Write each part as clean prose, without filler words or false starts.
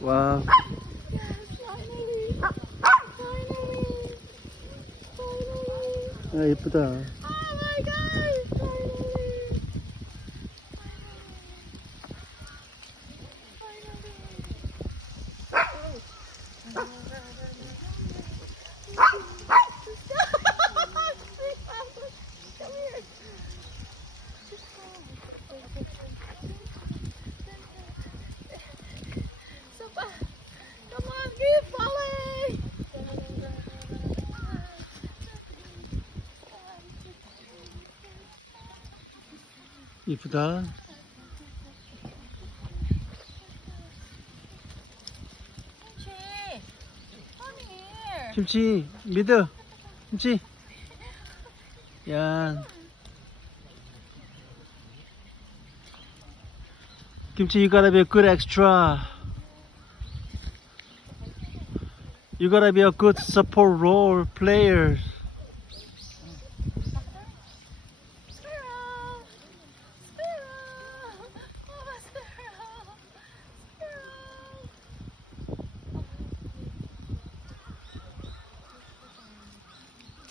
Wow. Finally. 아, 예쁘다. Oh my god. Finally. Come here. Sopa. Come on, keep falling. 이쁘다. Kimchi, come here. 김치, 미드. 김치. 야. 김치, you gotta be a good extra. You gotta be a good support role player. Squirrel. Squirrel. Mama squirrel. Squirrel.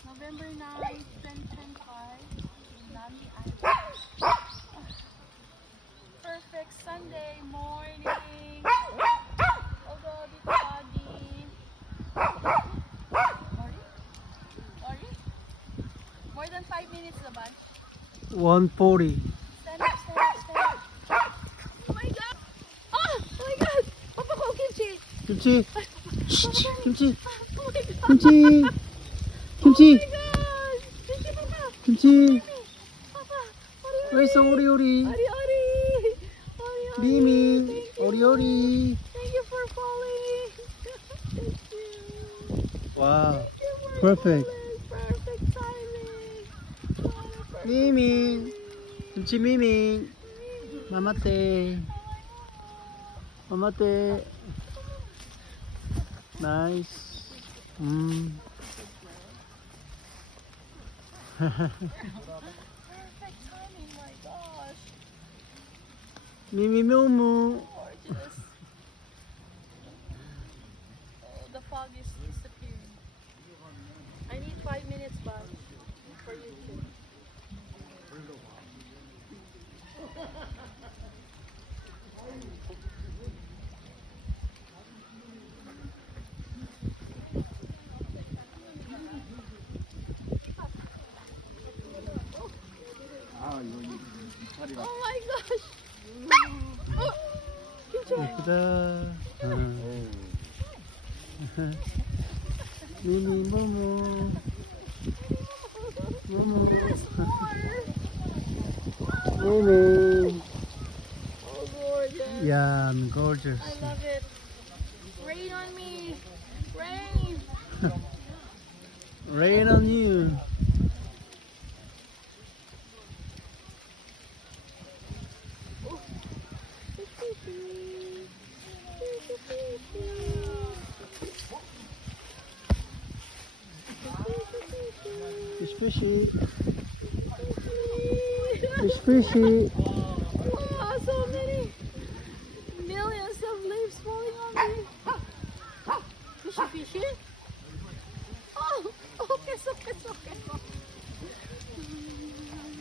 November 9th, 2025. Nami Island. Perfect Sunday morning. Although the body. Sorry? More than 5 minutes naman. 140. Stand up, stand up, stand up. Oh my god! Oh my god! Papa ko, kimchi! 김치. 김치. Oh my god! 김치. Oh 김치. my god! Kimchi, papa! 김치. Papa! Ori, 왜 있어, 오리오리. ori, ori! Ori, ori! 미미. Thank you. 오리오리. Thank you for falling! Thank you! 와. Thank you for Perfect. falling. Perfect timing! Oh, perfect 미미. timing. 김치 미미. 마마떼. 마마떼. 나이스. Perfect timing, my gosh! 미미 묘무. Gorgeous. Oh, the fog is disappearing. I need 5 minutes back for you to. Oh my gosh! Oh, 예쁘다. 미미 모모. 모모. 미미. oh, gorgeous! Yeah, I'm gorgeous. I love it. Rain on me! Rain! Rain on you. Fish fishy. Fish fishy. Oh, so many millions of leaves falling on me. Fishy, fishy. Oh, okay, okay.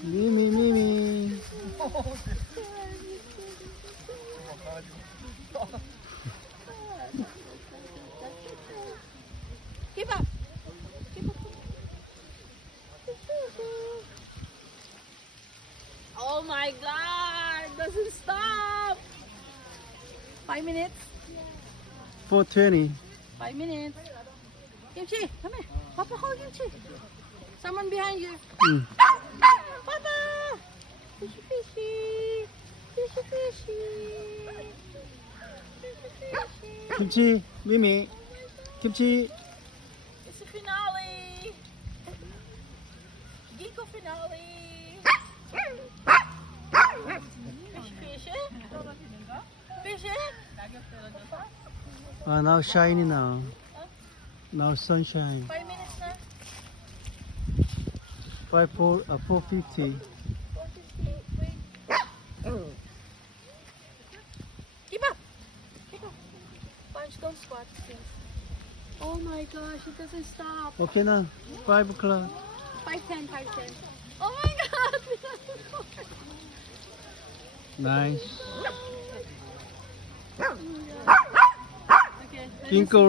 Mimi, Mimi. Keep up. Keep up. Oh my god, doesn't stop. 5 minutes. 420. 5 minutes. Kimchi, come here. Papa, hold Kimchi. Someone behind you. Papa! Fishy, fishy. Fishy, fishy. Fishy, fishy. 김치, 미미. 김치. It's the finale. Gingko finale. Fishy, fishy. Fishy. Now shiny now. Now sunshine. 5 minutes na. 450. 450. Wait. Keep up. Keep up. Punch, don't squat, please. Oh my gosh, it doesn't stop. Okay na. 5 o'clock. 5:10, 5:10. Oh my god! Nice. Okay. Gingko